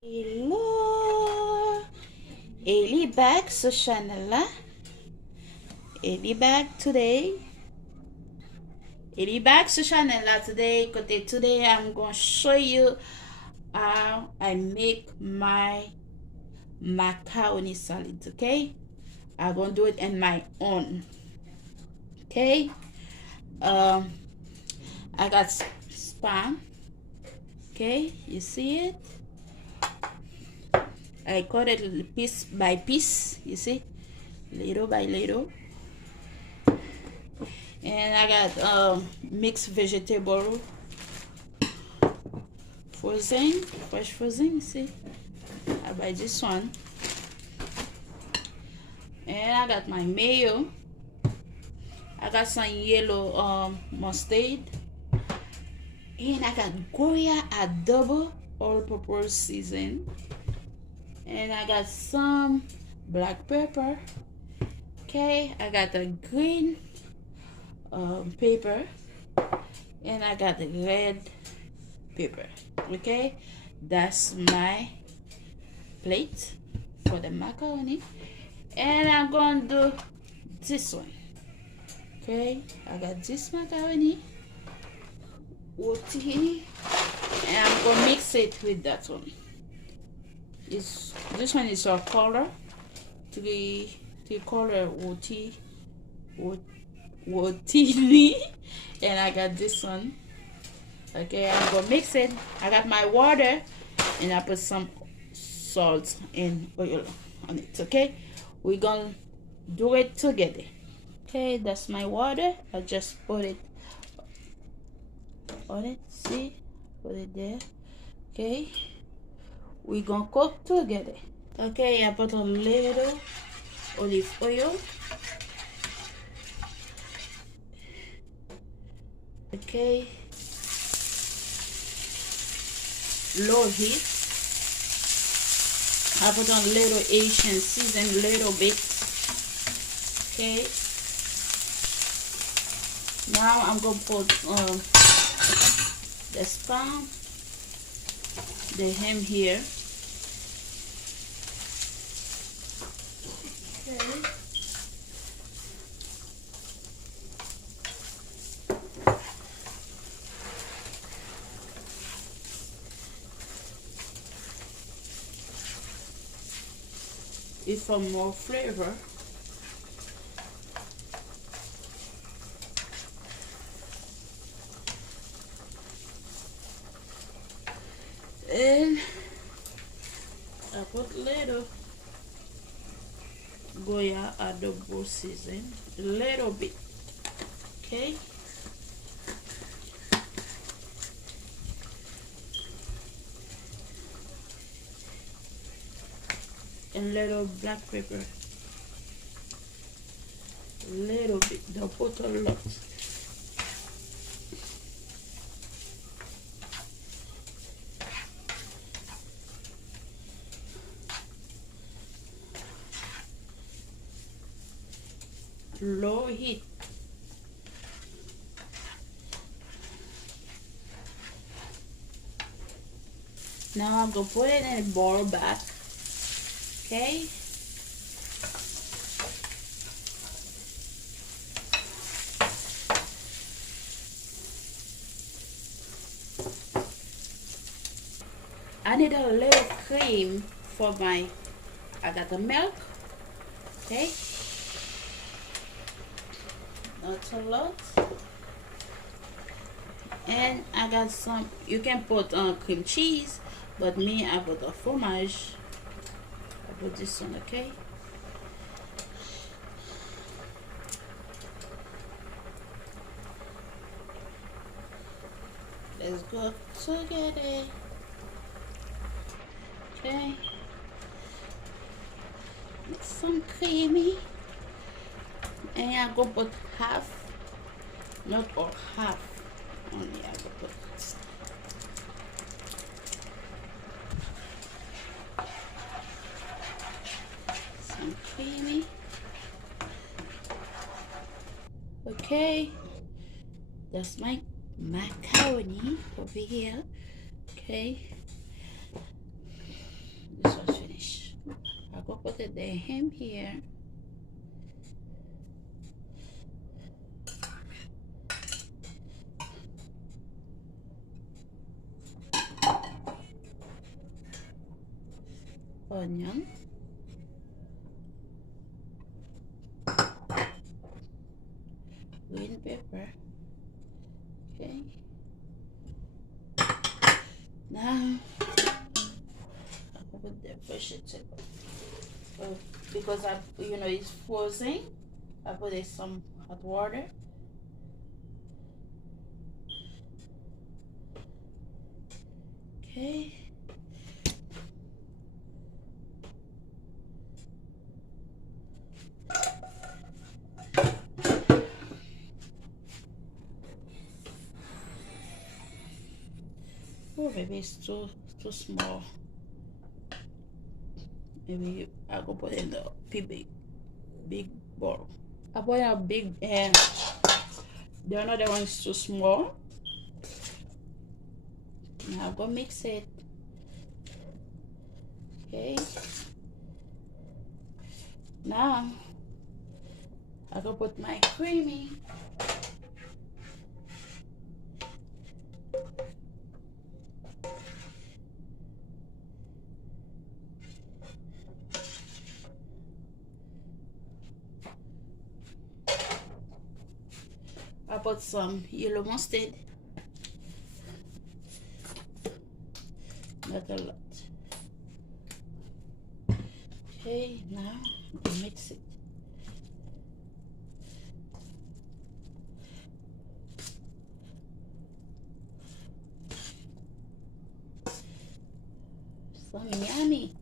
Hello, Eli back sa channel la. Eli back today. Eli back sa channel la today. Today I'm gonna show you how I make my macaroni salad. Okay, I'm gonna do it in my own. Okay, um, I got spam. Okay, you see it? I cut it piece by piece. You see, little by little. And I got mixed vegetable frozen, fresh frozen. See, I buy this one. And I got my mayo. I got some yellow mustard. And I got Goya adobo all-purpose season. And I got some black pepper. Okay, I got the green pepper, and I got the red pepper. Okay, that's my plate for the macaroni, and I'm gonna do this one. Okay, I got this macaroni roti, and I'm gonna mix it with that one. This one is a color, three color roti, and I got this one. Okay, I'm gonna mix it. I got my water, and I put some salt and oil on it. Okay, we're gonna do it together. Okay, that's my water. I just put it on it. See, put it there. Okay, we're gonna cook together. Okay, I put a little olive oil. Okay, low heat. I put on little Haitian season, little bit. Okay, now I'm gonna put the spam, the ham here. Okay. It's for more flavor. And I put little Goya adobo season, a little bit. Okay. And little black pepper, a little bit. Don't put a lot. Low heat. Now I'm gonna put it in a bowl back. Okay. I need a little cream for I got the milk. Okay. Not a lot. And I got some, you can put cream cheese, but me, I put a fromage. I put this one, okay? Let's go together. Okay. It's some creamy. And I'm gonna put half, not all, half only. I'm gonna put some creamy. Okay, that's my macaroni over here. Okay, This one's finished. I'm gonna put the ham here. Onion. Green pepper. Okay. Now I'll put the vegetable. Because it's frozen. I put in some hot water. Okay. Oh, maybe it's too small. Maybe I'll go put in the big bowl. I put in a big and the other one is too small. Now I'll go mix it. Okay. Now I'll go put my creamy. I put some yellow mustard. Not a lot. Okay, now mix it. Some yummy.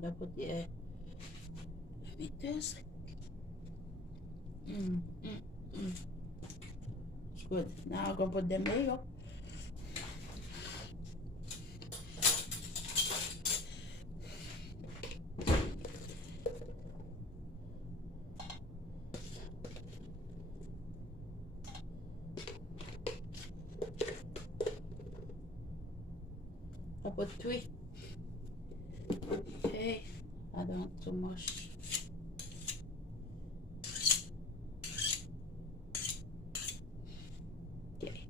I'll put the meters. It's good. Now I'm gonna put the mayo. I put 3. Okay, I don't want too much. Okay.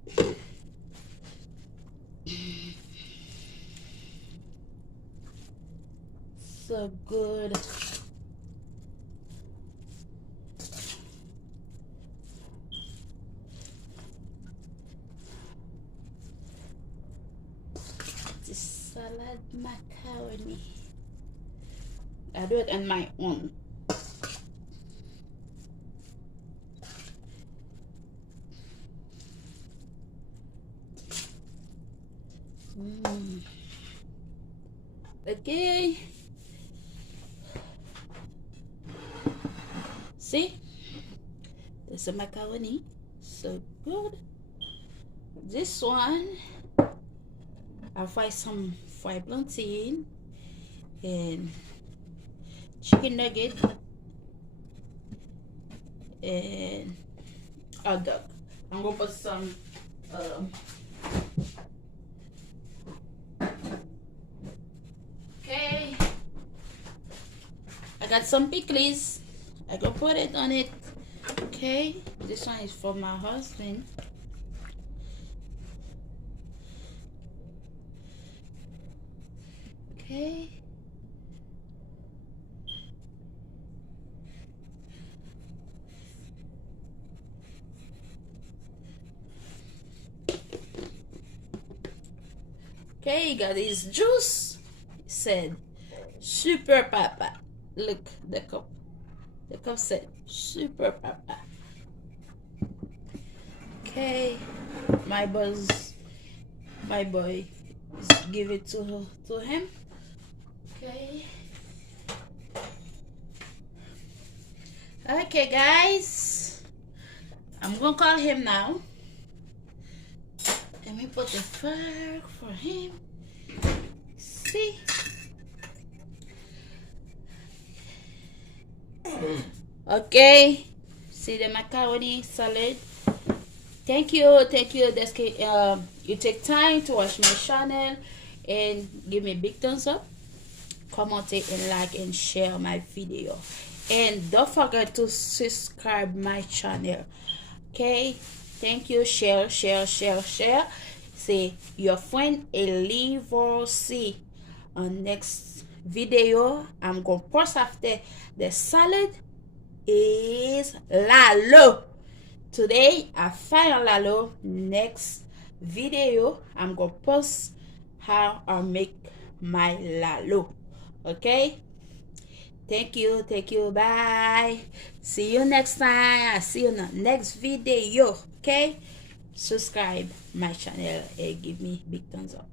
So good. This salad macaroni. I do it on my own. Okay. See? There's a macaroni. So good. This one, I'll fry some fried plantain and chicken nugget and hot dog. I'm gonna put some okay. I got some pickles. I go put it on it. Okay, this one is for my husband. Okay. Okay, got his juice. It said Super Papa. Look, the cup. The cup said Super Papa. Okay, my boy give it to him. Okay. Okay, guys, I'm gonna call him now. Let me put the fire for him. See? Okay, see the macaroni salad. Thank you, thank you. You take time to watch my channel and give me a big thumbs up, comment and like and share my video, and don't forget to subscribe my channel. Okay, thank you. Share, share, share, share. Say your friend a see on next video. I'm gonna post after the salad is lalo. Today I find lalo. Next video I'm gonna post how I make my lalo. Okay, thank you, thank you, bye. See you next time. I see you in the next video. Okay, subscribe my channel and give me big thumbs up.